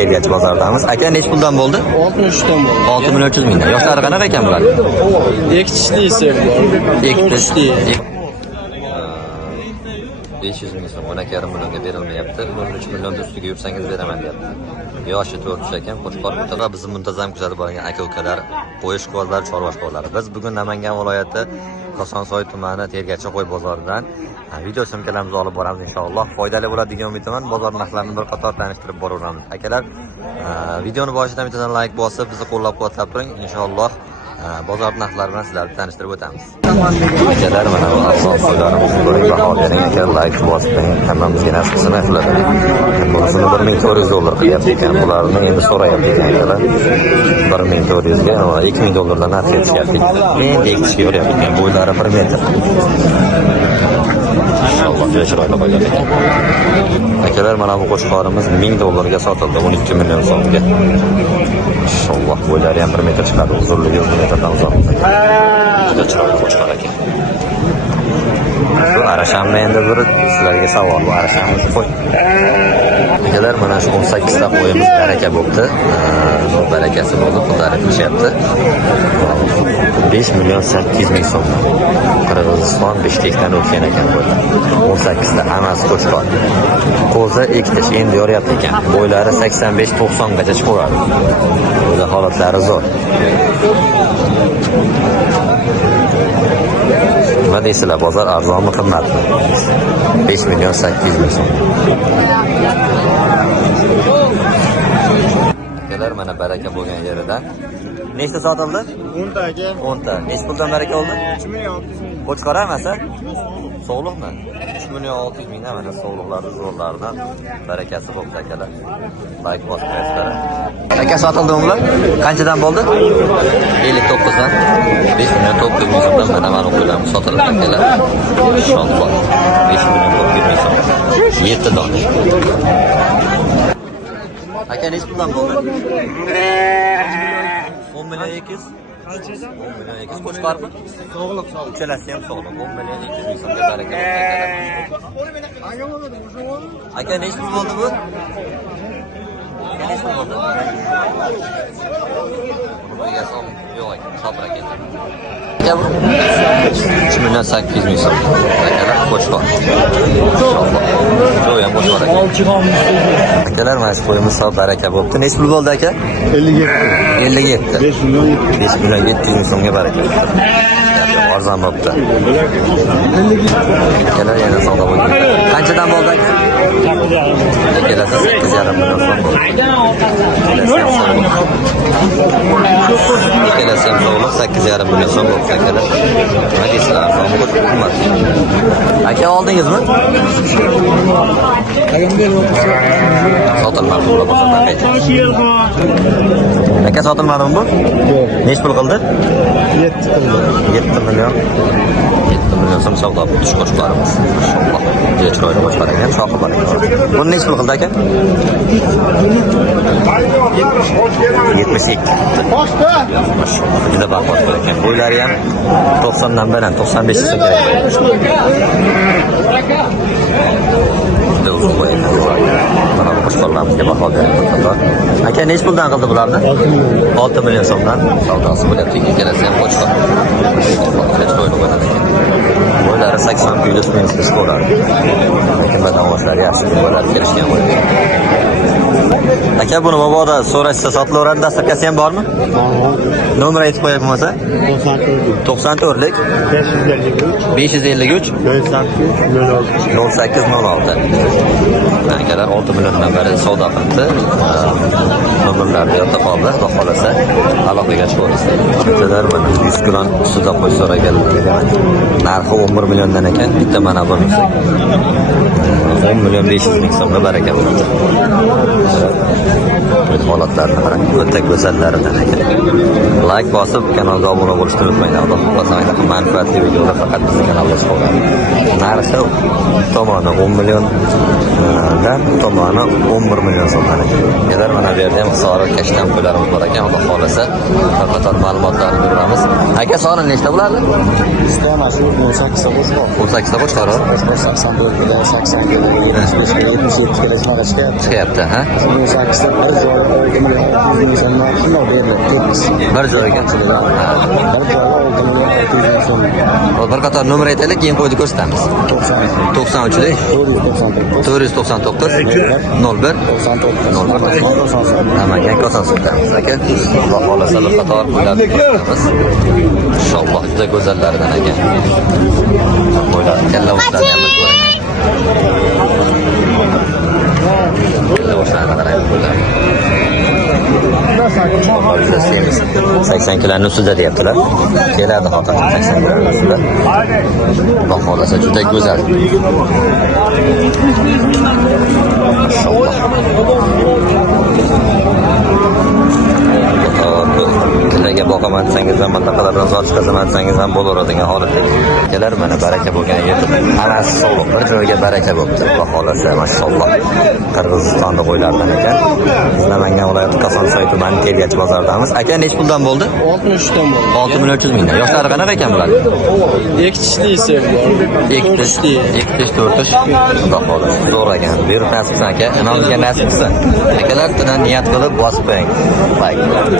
Tergachi bozoridamiz. Aka necha puldan bo'ldi? 63 dan bo'ldi. 6 million 300 mingdan. Yoshlari qanaqa ekan bular? Ekitishli esa bor. Ekitishli. 500 ming so'm 12,5 millionga berilmayapti. 13 milliondan ustiga yursangiz beraman deyapti. Yoshi 4 ekan, Qo'chqor muntazam bizni muntazam kuzatib borgan aka-ukalar, qo'yish quvozlar, chorva shqolari. Biz bugun Namangan viloyati Kosonsoy tumani Tergachi qo'y bozoridan video sumkalarimizni olib boramiz inshaalloh. Foydali bo'ladi degan umidaman. Bozor narxlarini bir qator tanishtirib boraveramiz. Akalar, videoni boshidan bittadan like bosib, bizni qo'llab-quvvatlab turing. Inshaalloh bozor narxlari bilan sizlarni tanishtirib o'tamiz. Akalar, mana bu arzon qo'ylarimizni ko'ring, baho bering aka, like bosib hammamizga nasib qilsin aytadi. Bunisini 1400 dollar qilyapti ekan. Bularni endi so'rayapti ekan akalar. 1400 ga 2000 dollardan narx yetishyapti. Endi ekishga yo'ryapti ekan. Bo'ylari 1 metr. Inshaalloh juda chiroyli qo'ylar ekan. Akalar, mana bu qo'chqorimiz 1000 dollarga sotildi, 12 million so'mga. Inshaalloh bo'ylari ham 1 metr chiqadi, uzunligi 1 metrdan uzoq ekan. Juda chiroyli qo'chqor ekan. Bu arashamni endi bir sizlarga savol, bu arashamiz qo'y. Akalar, mana shu 18 ta qo'yimiz baraka bo'ldi. Barakasi bo'ldi, pullari qilishyapti. 5 million 800 ming so'm. Qirg'iziston Bishkekdan o'tgan ekan bu. 18 ta hammasi qo'chqor. Qo'zi ekitish endi yoryapti ekan. Bo'ylari 85-90 gacha chiqadi. O'zi holatlari zo'r. Nima deysizlar, bozor arzonmi, qimmatmi? 5 million 800 ming so'm. Akalar, mana baraka bo'lgan yeridan nechta sotildi? 10 ta aka. 10 ta. Nechta puldan baraka oldi? 3 million 600 ming. Qo'chqor emas-a? Sog'liqmi? 3 million 600 mingdan mana sog'liqlarni zo'rlaridan barakasi bo'ldi akalar. Like bosinglar. Aka sotildimi bular? Qanchadan bo'ldi? 59 dan 5 million 900 ming so'mdan mana qo'ylarimiz sotildi akalar. Inshaalloh 5 million 900 ming so'm. 7 don. Aka necha puldan bo'ldi? 10 million 200. 10 million 200 qo'chqormi? Sog'liq. Uchalasi ham sog'liq. 10 million 200 ming so'mga baraka bo'ldi akalar. Aka necha pul bo'ldi bu? Necha pul bo'ldi? Bunga so'm yo'q ekan, sabr ekan. Aka bu 3 million 800 ming so'm. Akalar qo'chqor. Inshaalloh. Jo'y ham qo'chqor ekan. Akalar, mana shu qo'yimiz sog' baraka bo'libdi. Necha pul bo'ldi aka? 57. 57. 5 million 700. 5 million 700 ming so'mga baraka. Arzon bo'libdi. Akalar, yana savdo bo'ldi. Qanchadan bo'ldi aka? 8,5 million so'm bo'ldi. Ikkalasi ham sog'liq 8,5 million so'm bo'ldi akalar. Nima deysizlar, arzon bo'ldi, qimmat. Aka oldingizmi? Sotilmadi bu bozordan qaytdi. Aka sotilmadimi bu? Yo'q. Nech pul qildi? 7 qildi. 7 million. 7 million so'm savdo bo'ldi qo'chqorimiz. Inshaalloh. Juda chiroyli qo'chqor ekan, shoxi bor ekan. Buni nech pul qildi aka? 72. Maşallah, juda baquvvat bo'l ekan. Bo'ylari ham 90 dan baland, 95 bo'lsa kerak. Juda uzun bo'y ekan. Mana bu qo'chqorlarimizga baho berilmoqda. Aka nech puldan qildi bularni? 6 million so'mdan savdosi bo'lyapti. Ikkalasi ham qo'chqor. Chiroyli bo'ladi ekan. Bo'ylari 80 plus minus bo'ladi. Lekin badanvoshlari yaxshi bo'lar, kelishgan bo'ladi. Aka, buni mabodo so'rashsa sotilaveradi, dasturkasi ham bormi? Nomer aytib qo'yay bo'lmasa? 94lik 553 0806. Akalar 6 milliondan beri savdo qildi. Nomerlarni yodlab qoldi, xudo xolasa aloqaga chiqaverasiz. Akalar, mana 100 kg ustida qo'y so'raganlar. Narxi 11 milliondan ekan, bitta mana bo'lsa 10 million 500 ming so'mga baraka bo'ladi. Holatlarni qarang, o'ta go'zallaridan ekan. Like bosib, kanalga obuna bo'lishni unutmanglar. Alloh xohlasa, manfaatli videolar faqat bizning kanalda qoladi. Narxi tomoni 10 million dan tomoni 11 million so'mdan ekan. Agar mana bu yerda ham hisori kashtan qo'ylarimiz bor ekan. Xudo xolasa bir qator ma'lumotlarni beramiz. Aka soni nechta bo'ladi? Bizda mana shu 18 ta qo'shqor. 18 ta qo'shqor. 84 kilo, 80 kilo, 75 kilo, 77 kilo shunaqa chiqyapti, ha? 18 ta bir joyga 6 million 600 ming so'mdan shundoq beriladi. Bir joyga. Bir joyga 6 million 600 ming so'm. Bir qator nomer aytaylik, keyin qo'yib ko'rsatamiz. 93 lik 499 01 Namangan Koson sultamiz aka. Xudo xolasa bir qator qo'ylarni ko'rsatamiz. Inshaalloh juda go'zallaridan ekan. Qo'ylar kalla boshlarni ham ko'ring. Kalla boshlarni qarang qo'ylar. 80 kiloni ustida deyaptilar. Keladi hozir 80 kiloni ustida. Xudo xolasa juda go'zal. Maşallah. Killaga boqaman desangiz ham mintaqalardan zo'r chiqazaman desangiz ham bo'laveradigan holatda. Kelar mana baraka bo'lgan yerda hammasi sog'liq bir joyga baraka bo'libdi. Xudo xolasa maşallah. Qirg'izistonda qo'ylardan ekan. Biz Namangan viloyati Kosonsoy tumani Teliyachi bozoridamiz. Aka nech puldan bo'ldi? 63 dan bo'ldi. 6 million 300 mingdan. Yoshlari qanaqa ekan bular? Ekitishli esa bor. Ekitish 4 Xudo xolasa zo'r ekan. Berib nasib qilsin aka. Namozga nasib qilsin. Akalar tunan niyat qilib bosib qo'ying.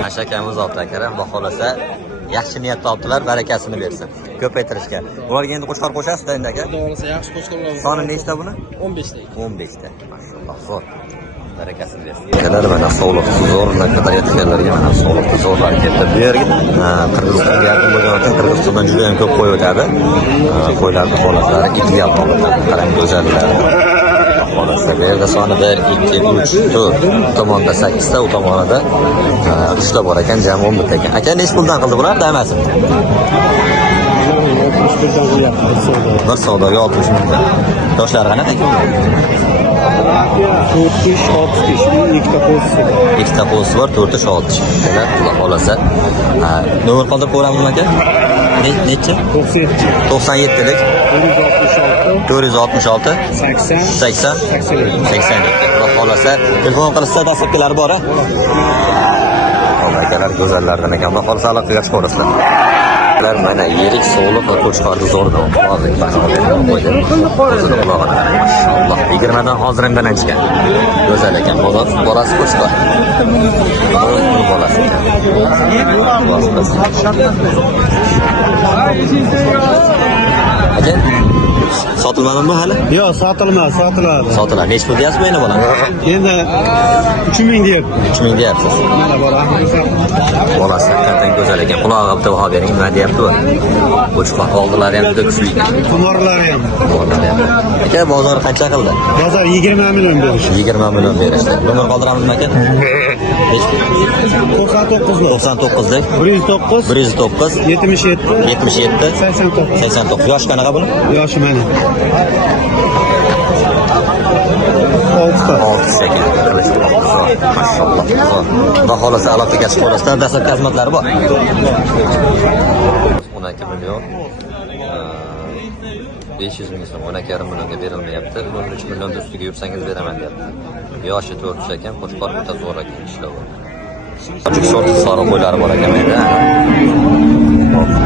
Ashakamiz oldi akalar. Xudo xolasa yaxshi niyat topdilar, barakasini bersin. Ko'paytirishga. Ularga endi qo'shqor qo'shasiz-da endi aka. Xudo xolasa yaxshi qo'shqorlar. Soni nechta buni? 15 ta. 15 ta. Maşallah zo'r. Barakasini bersin. Akalar mana sog'liqli zo'rlar qadar yetganlarga mana sog'liqli zo'rlar keldi. Bu yerga Qirg'izistonga yaqin bo'lgan uchun Qirg'izistondan juda ham ko'p qo'y o'tadi. Qo'ylarning holatlari ideal holatda. Qarang go'zallari. Xolasa bu yerda soni 1 2 3 4 tomonda 8 ta, u tomonida 3 ta bor ekan, jami 11 ta ekan. Aka nech puldan qildi bular, damasib? Bir savdoga 60 mingdan. Yoshlari qanaqa ekan? 4-6 ikkita qo'ysi. Ikkita qo'ysi bor, 4-6. Kelar, Xudo xolasa. Nomer qoldirib qo'yamiz aka? Necha? 97 lik 466 80 Xudo xolasa telefon qilsa dastlabkilari bor-a? Akalar go'zallardan ekan. Xudo xolasa aloqaga chiqaverasizlar. Mana yirik sog'liq va qo'chqorni zo'rdan hozir qo'ydi. Maşallah 20 dan hozir ham chiqqan. Go'zal ekan. Bolasi qo'chqor. Bolasi. Aka sotilmadimi hali? Yo'q, sotilmadi. Sotiladi. Nech pul deyapsiz meni bolam? Endi 3000 deyapti. 3000 deyapsiz. Mana Bolasi hakikaten go'zal ekan. Qulog'iga bitta baho bering, nima deyapti u? Qo'chqor oldilari ham juda kuchli ekan. Tomorlari ham. Aka bozor qancha qildi? Bozor 20 million berishdi. 20 million berishdi. Nomer qoldiramizmi aka? 99 lik 109 77 89 yosh qanaqa buni? Yoshi mana 6 ekan. Maşallah. Xudo xolasa aloqaga chiqaverasizlar, dastlabki xizmatlari bor. 12 million 500 ming so'm 12,5 millionga berilmayapti. 13 million ustiga yursangiz beraman deyapti. Yoshi 4 ekan, qo'chqor bitta zo'r ekan ishlavi. Ochiq short sariq qo'ylari bor ekan menda.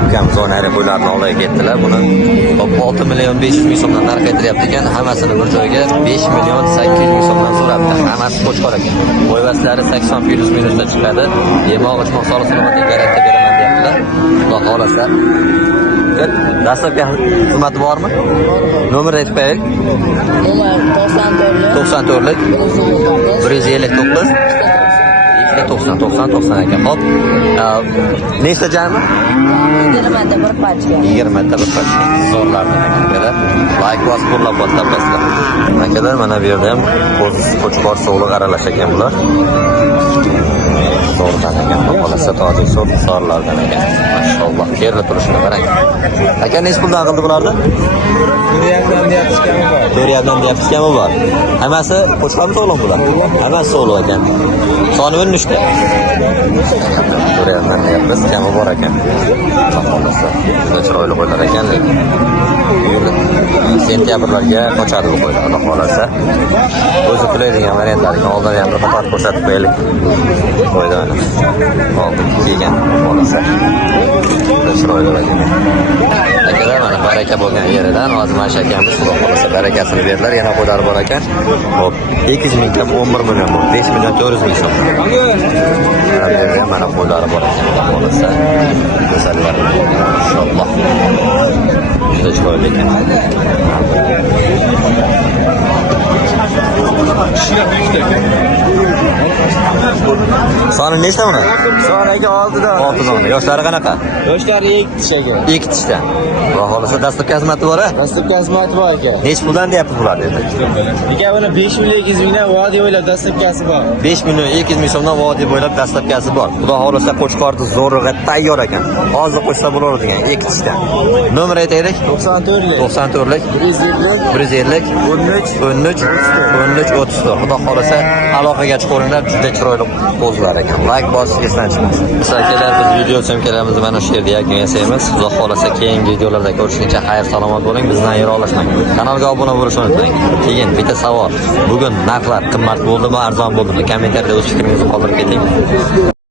Ukam zonari qo'ylarni olib ketdilar. Buni 6 million 500 ming so'mdan narx aytilyapti ekan. Hammasini bir joyga 5 million 800 ming so'mdan so'rabdi. Hammasi qo'chqor ekan. Qo'yvaslari 80+ minusda chiqadi. Yemoq ichmoq sog'liqni garantiya beraman deyaptilar. Xudo xolasa. Dastlabki xizmati bormi? Nomer aytib qo'ying. 94 lik 159 90 ekan. Hop. Nechta jami? 20 ta bir pachka. 20 ta bir pachka. Zo'rlardan akalar. Like bosib qo'llab-quvvatlab qo'yasizlar. Akalar mana bu yerda ham qo'chqor sog'liq aralash ekan bular. zo'rdan ekan. Xolasa tojik sorlardan ekan. Maşallah. Terli turishini qarang. Aka nech puldan qildi bularni? 4,5 deyaptishkami bor. 4,5 deyaptishkami bor. Hammasi qo'chqami sog'lom bular? Hammasi sog'lom ekan. Soni 13 ta. 4,5 deyapmiz, kami bor ekan. Xolasa. Juda chiroyli qo'ylar ekan. Sentyabrlarga qochadi bu qo'ylar, Alloh xolasa. O'zi qullaydigan variantlarga oldin ham bir qator ko'rsatib qo'yaylik. Qo'ydan. Oldin kelgan xolasa. Chiroyli ekan. Akalar mana baraka bo'lgan yeridan hozir mana shakamiz Xudo xolasa barakasini berdilar. Yana qo'ylar bor ekan. Hop, 200 ming kam 11 million bor. 5 million 400 ming so'm. Mana qo'ylari bor ekan. Xudo xolasa. Go'zallar. Inshaalloh. Juda chiroyli ekan. Soni nechta uni? Soniga 6 dan. 6 dona. Yoshlari qanaqa? Yoshlari 2 tishaga. 2 tishdan. Xudo xolasa dastlabki xizmati bor-a? Dastlabki xizmati bor aka. Nech puldan deyapti bular dedi. Aka buni 5 million 200 mingdan vodiy o'ylab dastlabkasi bor. 5 million 200 ming so'mdan vodiy bo'ylab dastlabkasi bor. Xudo xolasa qo'chqorni zo'rg'a tayyor ekan. Hozir qo'shsa bo'lar degan 2 tishdan. Nomer aytaylik. 94lik. 94lik 150 150 13 34. Xudo xolasa aloqaga chiqaveringlar, juda chiroyli qo'zlar ekan. Like bosish esdan chiqmasin. Misrakelar biz video syomkalarimizni mana shu yerda yakun yasaymiz. Xudo xolasa keyingi videolarda ko'rishguncha xayr salomat bo'ling, bizdan yiroqlashmang. Kanalga obuna bo'lishni unutmang. Keyin bitta savol. Bugun narxlar qimmat bo'ldimi, arzon bo'ldimi? Kommentariyada o'z fikringizni qoldirib keting.